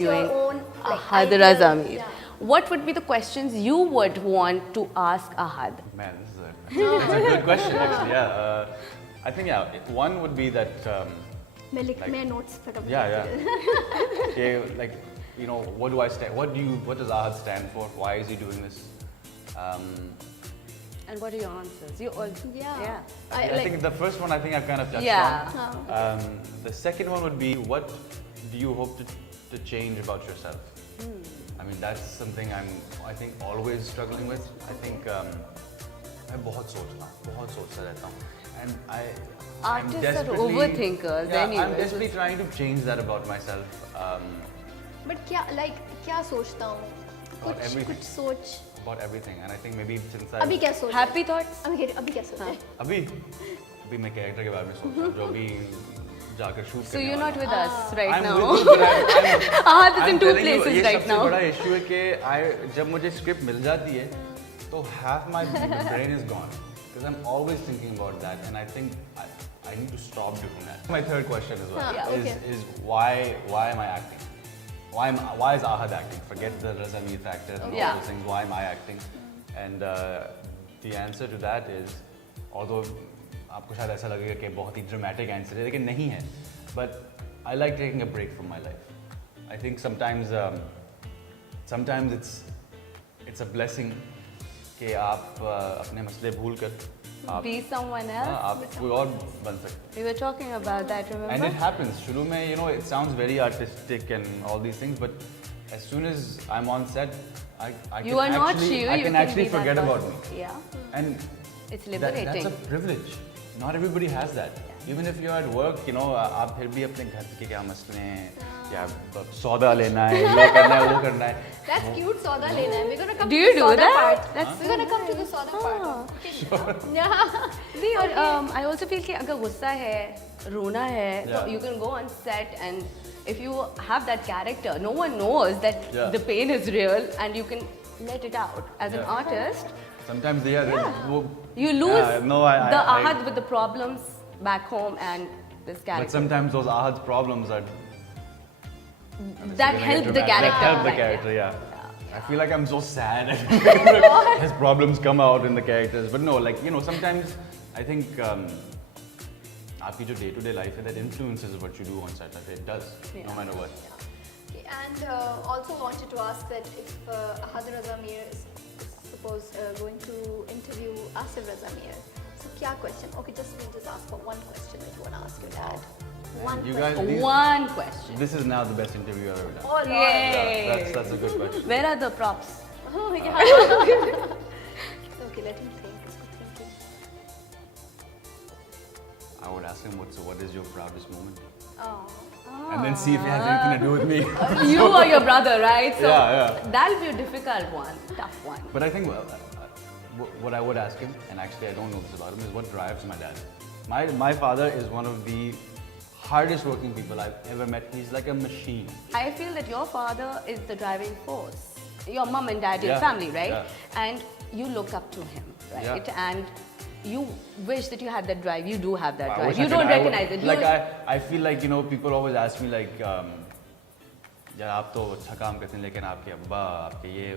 Your own Ahad ideal- Raza Mir. yeah. What would be the questions you would want to ask Ahad? Man, this is a good question actually. Yeah, I think one would be that मैं notes फटाफट yeah. Okay, like what do I stand? What does Ahad stand for? Why is he doing this? And what are your answers? Yeah. I think the first one I've kind of touched Yeah. on. The second one would be what do you hope to change about yourself? I mean that's something I think always struggling with. I think मैं बहुत सोचता रहता हूँ, and I'm Artists are desperately- overthinkers Yeah, anyway. I'm desperately trying to change that about myself. But क्या सोचता हूँ? everything. कुछ सोच. About everything, and I think maybe since अभी क्या सोच? Happy thoughts? अभी क्या सोच? अभी मैं कैरेक्टर के बारे में सोच रहा हूँ जो अभी जाकर shoot So you're not with us right I'm now. with you, but I'm Ahad is I'm in two telling you, places ये right सबसे now. बड़ा इशू है कि जब मुझे स्क्रिप्ट मिल जाती है तो half my brain is gone because I'm always thinking about that, and I think I need to stop doing that. My third question as well Yeah, okay. is why am I acting? Why is Ahad acting? Forget the Raza Mir factor and all Yeah. those things. Why am I acting? And the answer to that is, although आपको शायद ऐसा लगेगा कि बहुत ही dramatic answer है, लेकिन नहीं है. But I like taking a break from my life. I think sometimes it's a blessing कि आप अपने मसले भूल कर आप Be someone else. आप कोई और बन सकते. We were talking about that, remember? And it happens. शुरू में, it sounds very artistic and all these things, but as soon as I'm on set, I You can are not actually, you. I You can can actually be that forget about person. me. Yeah. And It's liberating. that's a privilege. Not everybody has that. Even if you're at work, आप फिर भी अपने घर के क्या मसले हैं, क्या सौदा लेना है, ये करना है, वो करना है. That's cute. सौदा लेना है. We're gonna come Do to you the do सौदा that? part. That's We're gonna come to the सौदा part. Okay. Yeah. नहीं, और I also feel कि अगर गुस्सा है, रोना है, तो Yeah. you can go on set, and if you have that character, no one knows that Yeah. the pain is real, and you can let it out. As an Yeah. artist, Sometimes you lose the I- Ahad with the problems back home and this But character. sometimes those Ahad's problems are That help the character. Help the right, character, yeah. I feel like I'm so sad. His problems come out in the characters, but no, sometimes I think आपकी जो day-to-day life है, that influences what you do on set. It does, no matter what. Okay, and also wanted to ask that if Ahad Raza Mir is suppose going to interview Asif Raza Mir, so क्या question? Okay, we'll just ask for one question that you want to ask your dad. One You question. guys, One question. this is now the best interview I've ever done. Oh, Lord. Yay! That's a good question. Where are the props? Oh my God. Okay, let him think. Thinking. I would ask him what is your proudest moment, Oh. and then see if it has anything to do with me. You or your brother, right? So Yeah. that'll be a difficult one, tough one. But I think what I would ask him, and actually I don't know this about him, is what drives my dad. My father is one of the hardest working people I've ever met. He's like a machine. I feel that your father is the driving force. Your mom and dad, your Yeah, family, right? yeah. And you look up to him, right? Yeah. And you wish that you had that drive. You do have that I drive. wish You I don't could- I would- recognize it. Like You- I feel like people always ask me like, यार आप तो अच्छा काम करते हैं लेकिन आपके अब्बा आपके ये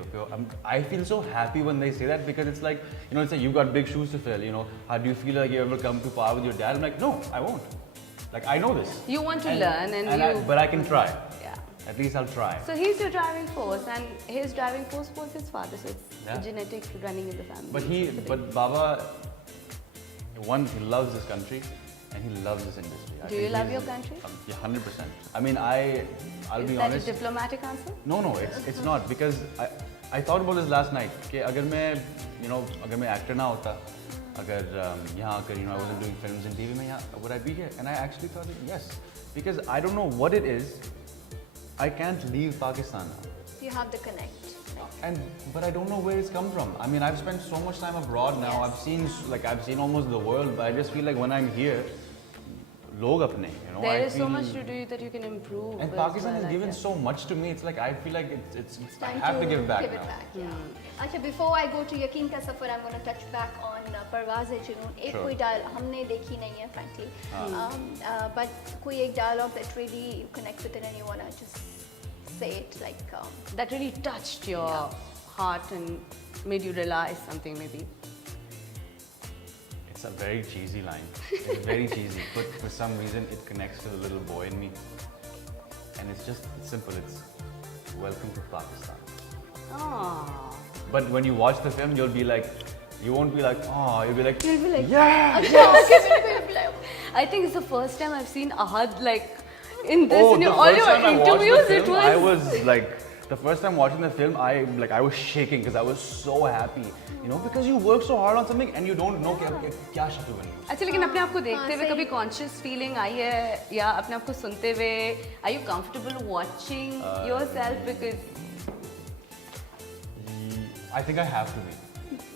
I feel so happy when they say that because it's like it's like you got big shoes to fill. How do you feel like you ever come to power with your dad? I'm like, no, I won't. Like I know this. You want to learn and but I can try. Yeah. At least I'll try. So he's your driving force, and his driving force was his father. So it's Yeah. genetic running in the family. But Baba, one, he loves this country and he loves this industry. I Do think you love he's- your country? Yeah, 100%. I mean, I'll Is be that honest. a diplomatic answer? No, it's not because I thought about this last night कि अगर मैं अगर मैं actor ना होता, अगर यहाँ आकर I wasn't doing films and TV में would I be here? And I actually thought that yes, because I don't know what it is. I can't leave Pakistan now. You have the connect. But I don't know where it's come from. I mean, I've spent so much time abroad now. Yes. I've seen almost the world, but I just feel like when I'm here, log apne, There I is so feel- much to do that you can improve. And as Pakistan well, has I given guess. so much to me. It's like I feel like it's I Time have to give back give now. it back, yeah. अच्छा, before I go to Yaqeen Ka Safar, I'm going to touch back on Parwaaz-e-Junoon. एक Sure. कोई हमने देखी नहीं है, frankly. But कोई एक dialogue that really you connect with it and you want to just say it like? That really touched your heart and made you realize something maybe? It's a very cheesy line. It's very cheesy, but for some reason it connects to the little boy in me. And it's just it's simple. It's welcome to Pakistan. Oh. But when you watch the film, you'll be like, you won't be like, oh, you'll be like, Yeah. I think it's the first time I've seen Ahad like in this. oh, in the all first your time I watched interviews, the it film, was. I was like, the first time watching the film, I was shaking because I was so happy, you know, because you work so hard on something and you don't know क्या शक्ल बनी. अच्छा लेकिन अपने आप को देखते हुए सही। कभी कॉन्शियस फीलिंग आई है या अपने आप को सुनते हुए are you comfortable watching yourself because I think I have to be.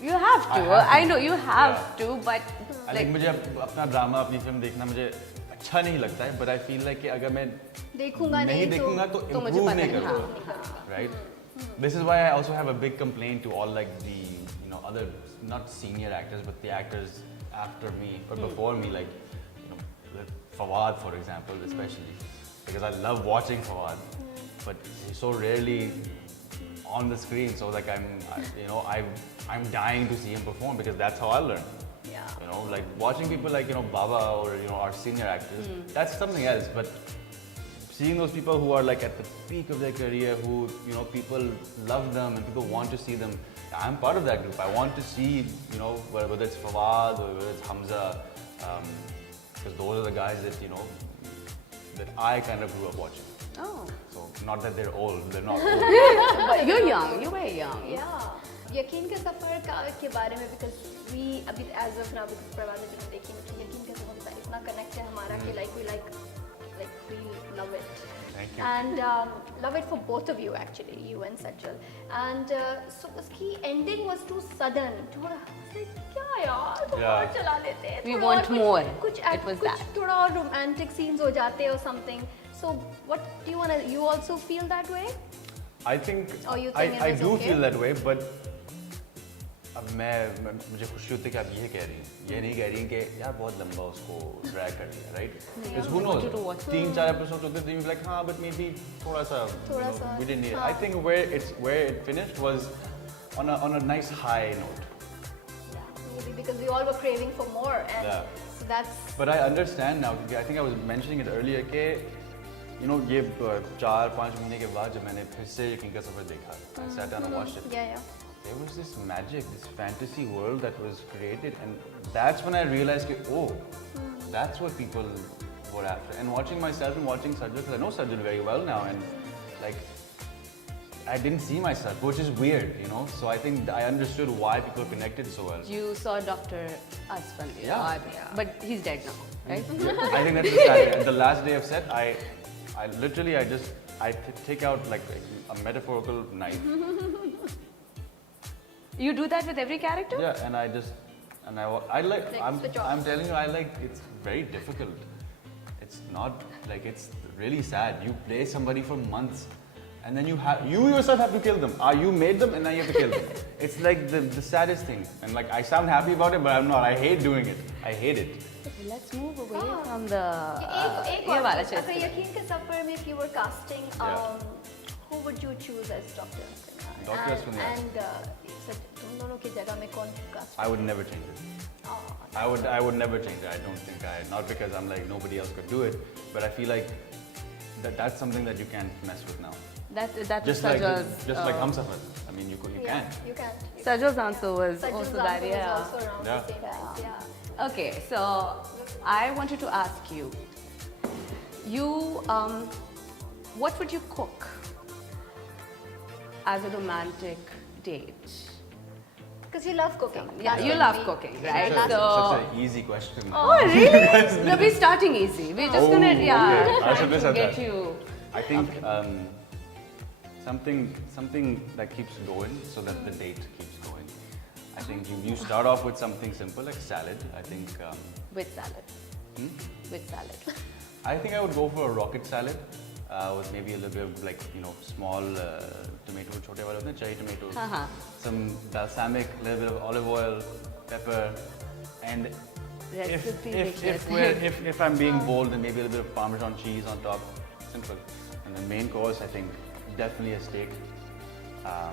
You have to have to. I know you have Yeah. To but I think मुझे अपना ड्रामा अपनी फिल्म देखना मुझे अच्छा नहीं लगता है, but I feel like कि अगर मैं देखूंगा नहीं देखूंगा तो तो मुझे improve पता नहीं नहीं, करूँगा, right? This is why I also have a big complaint to all like the other not senior actors but the actors after me or before me, like like Fawad for example, especially because I love watching Fawad, but he's so rarely on the screen, so like I'm dying to see him perform because that's how I learn. Yeah. You know, like watching people like Baba or our senior actors, that's something else. But seeing those people who are like at the peak of their career, who people love them and people want to see them, I'm part of that group. I want to see whether it's Fawad or whether it's Hamza, because those are the guys that that I kind of grew up watching. Oh. So not that they're old, they're not old. But you're young, you're very young. Yeah. यकीन के सफर के बारे में because we अभी as of now because प्रवाद ने जो देखी कि यकीन के सफर के साथ इतना connect है हमारा कि like we love it. Thank you. And love it for both of you actually, you and Sajjal. And so उसकी ending was too sudden. थोड़ा क्या यार थोड़ा और चला लेते हैं. We थोड़ा want और कुछ- more. कुछ It was कुछ that. थोड़ा और romantic scenes हो जाते or something. So what do you wanna? You also feel that way? I think Or you think it I was do okay? feel that way, but अब मुझे खुशी होती है कि आप ये कह रही हैं, ये नहीं कह रही हैं कि यार बहुत लंबा उसको ड्रैग कर दिया, right? Because who knows? you to watch. 3-4 episodes होते थे, you'd be like हाँ, but maybe थोड़ा सा we didn't need it. I think where it finished was on a nice high note. Maybe because we all were craving for more, and Yeah. so that's But I understand now. I think I was mentioning it earlier कि ये 4-5 महीने के बाद जब मैंने फिर से यकीन का सफर देखा, I sat down and watched it. yeah. There was this magic, this fantasy world that was created, and that's when I realized that, that's what people were after. And watching myself and watching Sajjal, because I know Sajjal very well now, and like I didn't see myself, which is weird, So I think I understood why people connected so well. You saw Dr. Asfan. Yeah. But he's dead now, right? I think that's the sad. The last day of set, I literally take out like a metaphorical knife. You do that with every character? Yeah, and I like switch off. I'm telling you, it's very difficult. It's not like it's really sad. You play somebody for months, and then you yourself have to kill them. You made them, and now you have to kill them. It's like the saddest thing. And like I sound happy about it, but I'm not. I hate doing it. I hate it. Okay, let's move away from the. एक ये और वाला अगर चलते हैं. यकीन के सफर में if you were casting, Yeah. who would you choose as Dr. Asfan? Dr. Asfan, yeah. And तुम दोनों की जगह में कौन cast? I would never change it. I would never change it. I don't think not because I'm like nobody else could do it, but I feel like that's something that you can't mess with now. That's Just like Sajjal's, like Humsafar. I mean, you Yeah, can. you can't. Sajjal's answer was Sajjal's also answer that, was yeah. also around Yeah. the same lines, yeah. Okay, so I wanted to ask you, what would you cook as a romantic date? Because you love cooking. Yeah, That's you what love we- cooking, yeah, right? that's- Such So, an easy question. oh really? No, we're starting easy. We're just gonna, okay. yeah, I trying should have to said get that. you. I think something that keeps going so that the date keeps going. I think you start off with something simple like salad. I think With salad. With salad. I think I would go for a rocket salad with maybe a little bit of like small tomato, chote wale hote hain, cherry tomatoes, Uh-huh. some balsamic, a little bit of olive oil, pepper, and Recipe if I'm being bold, then maybe a little bit of Parmesan cheese on top. Simple. And the main course, I think definitely a steak.